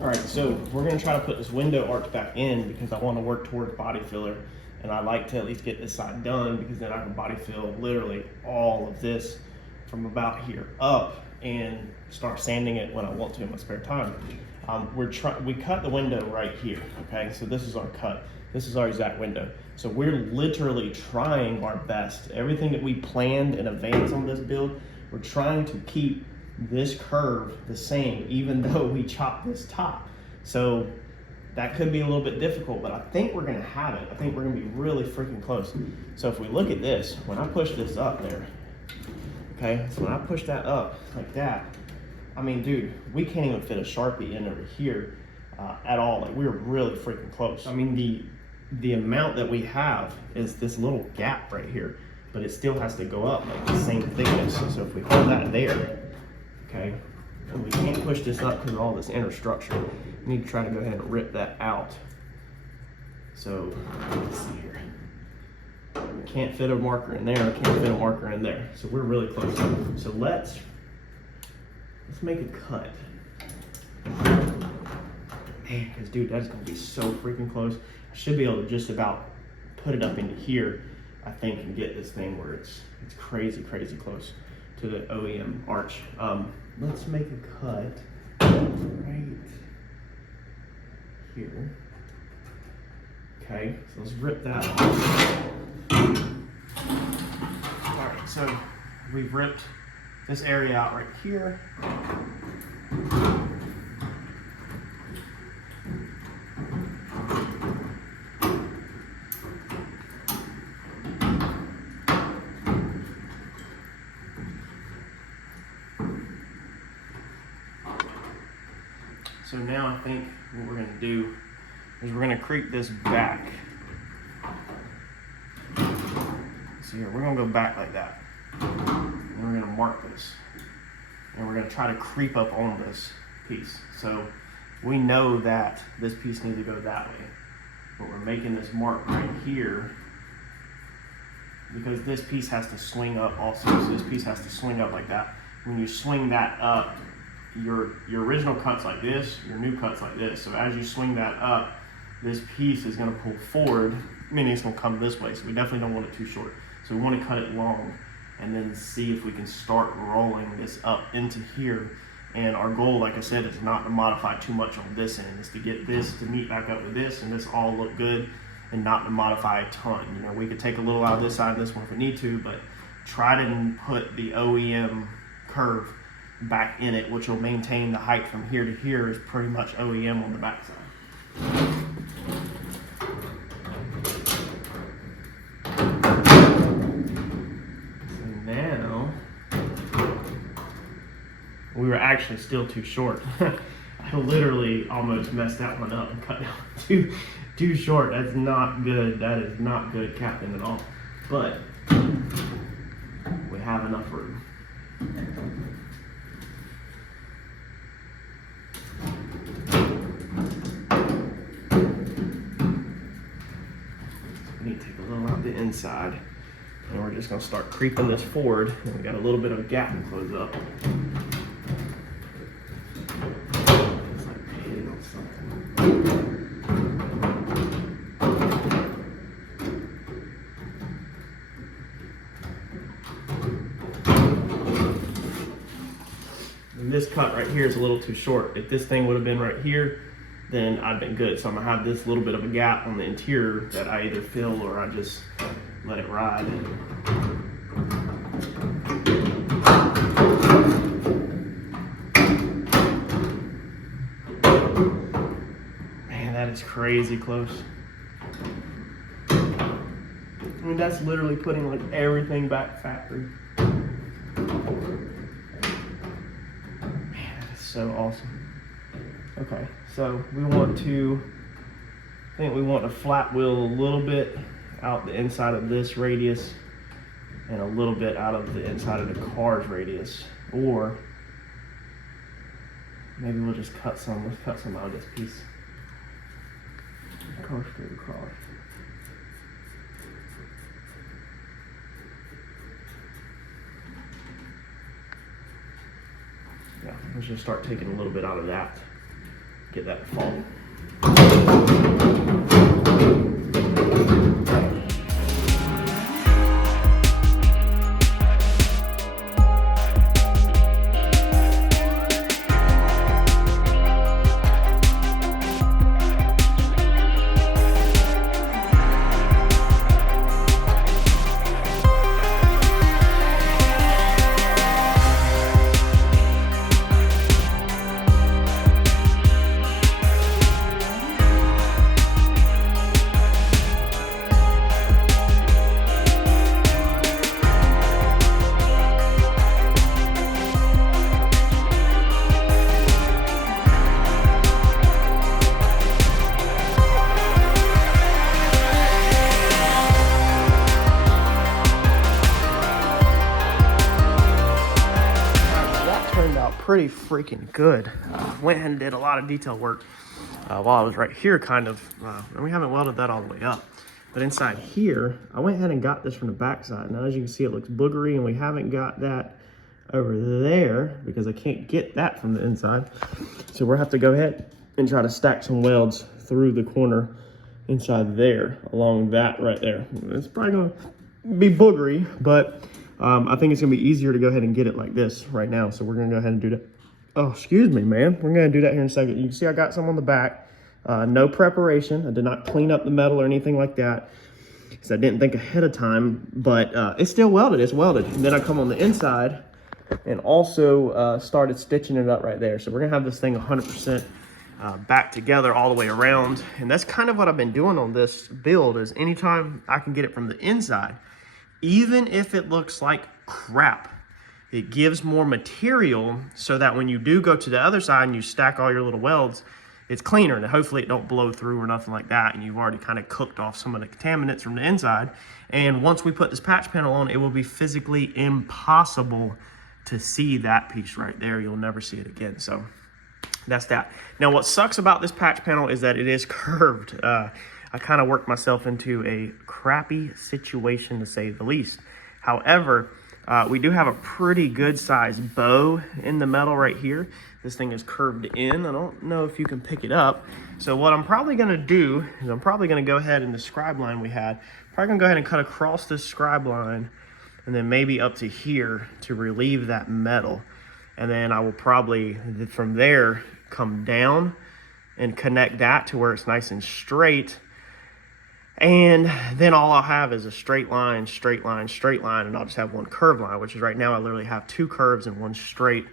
All right, so we're gonna try to put this window arch back in because I want to work towards body filler, and I like to at least get this side done because then I can body fill literally all of this from about here up and start sanding it when I want to in my spare time. We cut the window right here, okay? So this is our cut. This is our exact window. So we're literally trying our best. Everything that we planned in advance on this build, we're trying to keep this curve the same, even though we chopped this top. So that could be a little bit difficult, but I think we're gonna have it. I think we're gonna be really freaking close. So if we look at this, when I push this up there, okay, so when I push that up like that, I mean, dude, we can't even fit a Sharpie in over here at all. Like, we're really freaking close. I mean, the amount that we have is this little gap right here, but it still has to go up like the same thickness. So if we hold that there, okay, and we can't push this up because of all this inner structure. We need to try to go ahead and rip that out. So let's see here. We can't fit a marker in there, can't fit a marker in there. So we're really close. So let's make a cut. Man, because dude, that's gonna be so freaking close. I should be able to just about put it up into here, I think, and get this thing where it's crazy, crazy close to the OEM arch. Let's make a cut right here. Okay, so let's rip that off. All right, so we've ripped this area out right here. So now I think what we're gonna do is we're gonna creep this back. So here, we're gonna go back like that. And we're gonna mark this. And we're gonna try to creep up on this piece. So we know that this piece needs to go that way. But we're making this mark right here because this piece has to swing up also. So this piece has to swing up like that. When you swing that up, your original cut's like this, your new cut's like this. So as you swing that up, this piece is gonna pull forward, meaning it's gonna come this way. So we definitely don't want it too short. So we wanna cut it long and then see if we can start rolling this up into here. And our goal, like I said, is not to modify too much on this end, is to get this to meet back up with this and this all look good and not to modify a ton. You know, we could take a little out of this side and this one if we need to, but try to put the OEM curve back in it, which will maintain the height from here to here is pretty much OEM on the back side. So now, we were actually still too short. I literally almost messed that one up and cut down too short. That's not good. That is not good capping at all. But we have enough room. We need to take a little out the inside, and we're just going to start creeping this forward. And we got a little bit of a gap to close up. It's like hitting on something. And this cut right here is a little too short. If this thing would have been right here, then I've been good. So I'm gonna have this little bit of a gap on the interior that I either fill or I just let it ride. Man, that is crazy close. I mean, that's literally putting like everything back factory. Man, that is so awesome. Okay, so we want to, I think we want to flat wheel a little bit out the inside of this radius and a little bit out of the inside of the car's radius. Or maybe we'll just cut some, let's cut some out of this piece. Car straight across. Yeah, let's just start taking a little bit out of that. get that to fall. Pretty freaking good. Went ahead and did a lot of detail work while I was right here kind of, and we haven't welded that all the way up. But inside here, I went ahead and got this from the backside. Now as you can see, it looks boogery, and we haven't got that over there because I can't get that from the inside. So we'll have to go ahead and try to stack some welds through the corner inside there, along that right there. It's probably gonna be boogery, but I think it's gonna be easier to go ahead and get it like this right now. So we're gonna go ahead and do that. Oh, excuse me, man. We're gonna do that here in a second. You can see I got some on the back. No preparation. I did not clean up the metal or anything like that because I didn't think ahead of time, but it's still welded, it's welded. And then I come on the inside and also started stitching it up right there. So we're gonna have this thing 100% back together all the way around. And that's kind of what I've been doing on this build, is anytime I can get it from the inside, even if it looks like crap, it gives more material so that when you do go to the other side and you stack all your little welds, it's cleaner, and hopefully it don't blow through or nothing like that, and you've already kind of cooked off some of the contaminants from the inside. And once we put this patch panel on, it will be physically impossible to see that piece right there. You'll never see it again. So that's that. Now what sucks about this patch panel is that it is curved. I kind of worked myself into a crappy situation, to say the least. However, we do have a pretty good sized bow in the metal right here. This thing is curved in. I don't know if you can pick it up. So what I'm probably gonna do is I'm probably gonna go ahead, and the scribe line we had, probably gonna go ahead and cut across this scribe line and then maybe up to here to relieve that metal. And then I will probably, from there, come down and connect that to where it's nice and straight. And then all I'll have is a straight line, straight line, straight line, and I'll just have one curved line, which is right now I literally have two curves and one straight.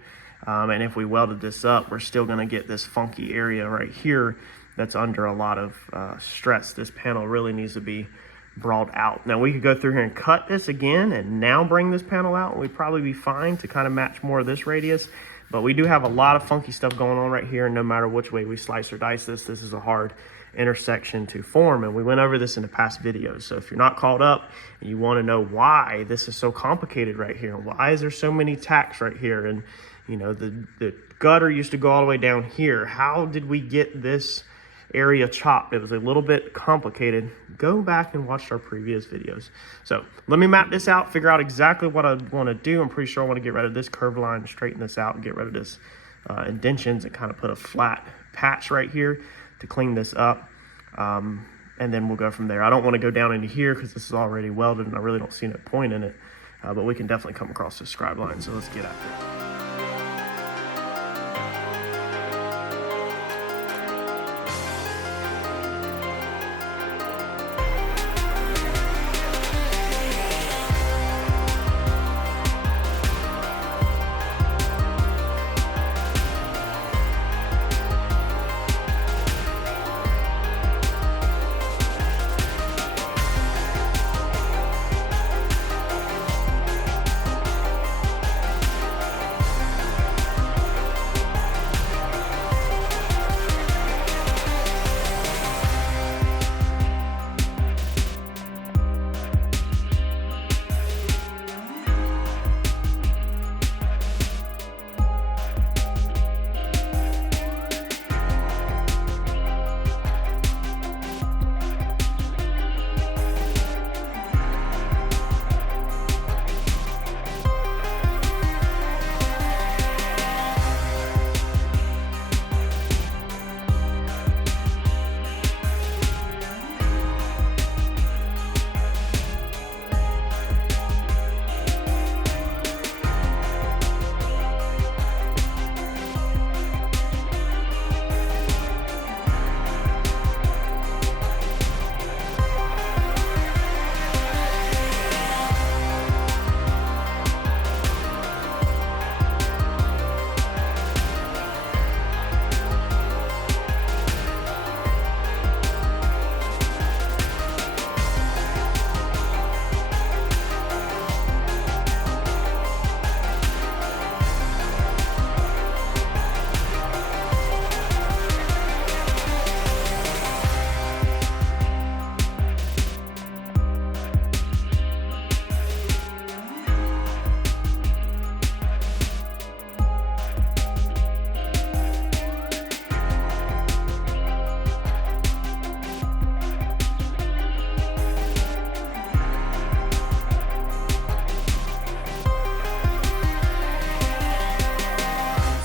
And if we welded this up, we're still gonna get this funky area right here that's under a lot of stress. This panel really needs to be brought out. Now we could go through here and cut this again and now bring this panel out, and we'd probably be fine to kind of match more of this radius. But we do have a lot of funky stuff going on right here, and no matter which way we slice or dice this, this is a hard intersection to form, and we went over this in the past videos. So if you're not caught up and you want to know why this is so complicated right here, why is there so many tacks right here, and you know the gutter used to go all the way down here, how did we get this area chopped? It was a little bit complicated. Go back and watch our previous videos. So let me map this out, figure out exactly what I want to do. I'm pretty sure I want to get rid of this curved line, straighten this out, and get rid of this indentions, and kind of put a flat patch right here to clean this up, and then we'll go from there. I don't want to go down into here because this is already welded and I really don't see no point in it, but we can definitely come across the scribe line, so let's get after it.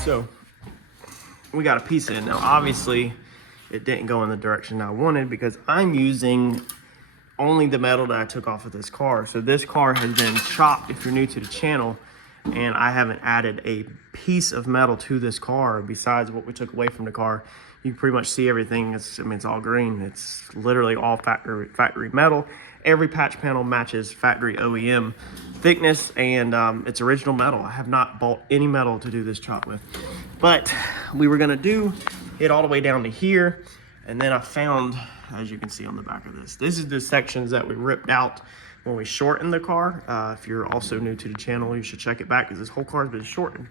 So we got a piece in. Now obviously it didn't go in the direction I wanted because I'm using only the metal that I took off of this car. So this car has been chopped, if you're new to the channel, and I haven't added a piece of metal to this car besides what we took away from the car. You can pretty much see everything. It's all green. It's literally all factory metal. Every patch panel matches factory OEM thickness, and it's original metal. I have not bought any metal to do this chop with. But we were gonna do it all the way down to here, and then I found, as you can see on the back of this is the sections that we ripped out when we shortened the car. If you're also new to the channel, you should check it back because this whole car has been shortened.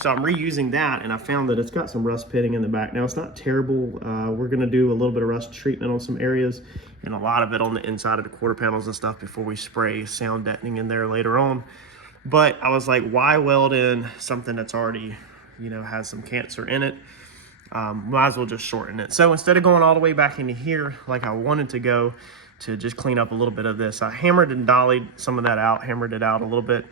So I'm reusing that, and I found that it's got some rust pitting in the back. Now it's not terrible. We're gonna do a little bit of rust treatment on some areas and a lot of it on the inside of the quarter panels and stuff before we spray sound deadening in there later on. But I was like, why weld in something that's already, you know, has some cancer in it? Might as well just shorten it. So instead of going all the way back into here like I wanted to go to just clean up a little bit of this, I hammered and dollied some of that out, hammered it out a little bit.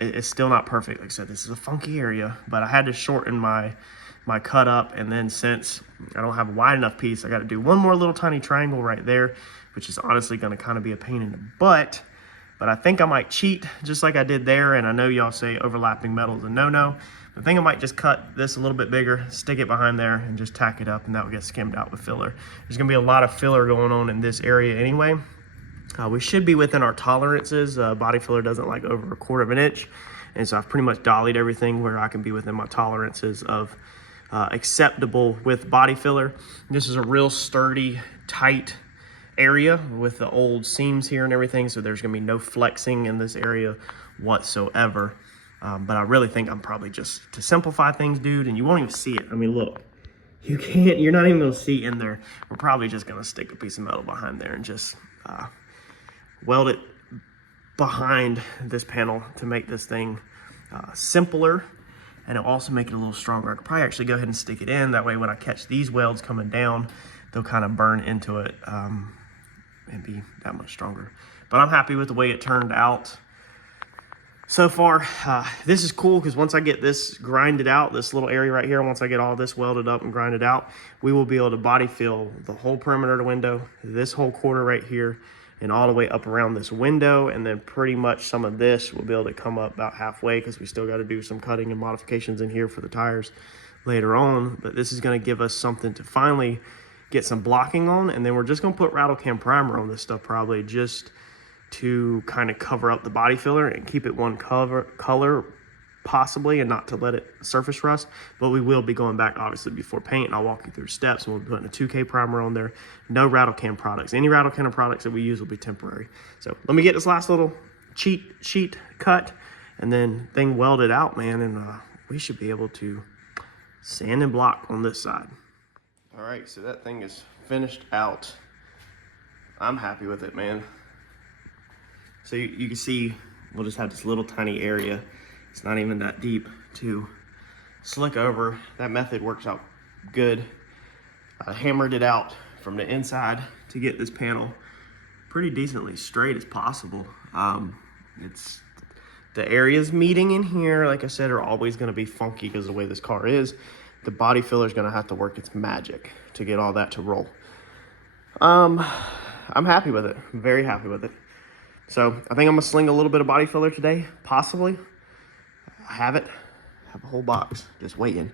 It's still not perfect. Like I said, this is a funky area, but I had to shorten my cut up, and then since I don't have a wide enough piece, I got to do one more little tiny triangle right there, which is honestly going to kind of be a pain in the butt. But I think I might cheat just like I did there, and I know y'all say overlapping metal is a no-no. I think I might just cut this a little bit bigger, stick it behind there, and just tack it up, and that will get skimmed out with filler. There's going to be a lot of filler going on in this area anyway. We should be within our tolerances. Body filler doesn't like over 1/4 of an inch, and so I've pretty much dollied everything where I can be within my tolerances of acceptable with body filler. This is a real sturdy, tight area with the old seams here and everything, so there's gonna be no flexing in this area whatsoever. But I really think I'm probably just, to simplify things, dude, and you won't even see it. I mean, look, you're not even gonna see in there. We're probably just gonna stick a piece of metal behind there and just weld it behind this panel to make this thing simpler, and it'll also make it a little stronger. I could probably actually go ahead and stick it in. That way when I catch these welds coming down, they'll kind of burn into it and be that much stronger. But I'm happy with the way it turned out so far. This is cool because once I get this grinded out, this little area right here, once I get all this welded up and grinded out, we will be able to body fill the whole perimeter of the window, this whole quarter right here, and all the way up around this window. And then pretty much some of this will be able to come up about halfway because we still got to do some cutting and modifications in here for the tires later on. But this is going to give us something to finally get some blocking on, and then we're just going to put rattle can primer on this stuff probably just to kind of cover up the body filler and keep it one color possibly, and not to let it surface rust. But we will be going back obviously before paint, and I'll walk you through steps, and we'll be putting a 2K primer on there. No rattle can products. Any rattle can products that we use will be temporary. So let me get this last little cheat sheet cut and then thing welded out, man, and we should be able to sand and block on this side. All right, so that thing is finished out. I'm happy with it, man. So you can see we'll just have this little tiny area. It's not even that deep to slick over. That method works out good. I hammered it out from the inside to get this panel pretty decently straight as possible. It's the areas meeting in here, like I said, are always gonna be funky because of the way this car is. The body filler is gonna have to work its magic to get all that to roll. I'm happy with it, I'm very happy with it. So I think I'm gonna sling a little bit of body filler today, possibly. I have it, I have a whole box just waiting,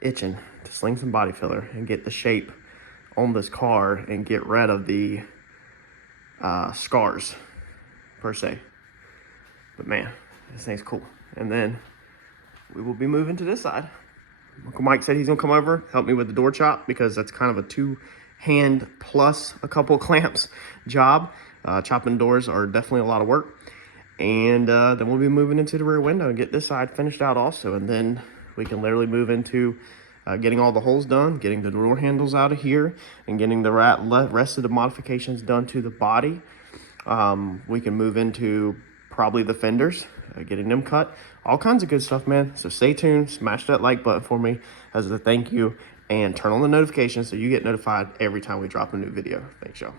itching to sling some body filler and get the shape on this car and get rid of the scars per se. But man, this thing's cool. And then we will be moving to this side. Uncle Mike said he's gonna come over, help me with the door chop, because that's kind of a 2-hand plus a couple of clamps job. Chopping doors are definitely a lot of work. And then we'll be moving into the rear window and get this side finished out also. And then we can literally move into getting all the holes done, getting the door handles out of here, and getting the rest of the modifications done to the body. We can move into probably the fenders, getting them cut, all kinds of good stuff, man. So stay tuned, smash that like button for me as a thank you, and turn on the notifications so you get notified every time we drop a new video. Thanks, y'all.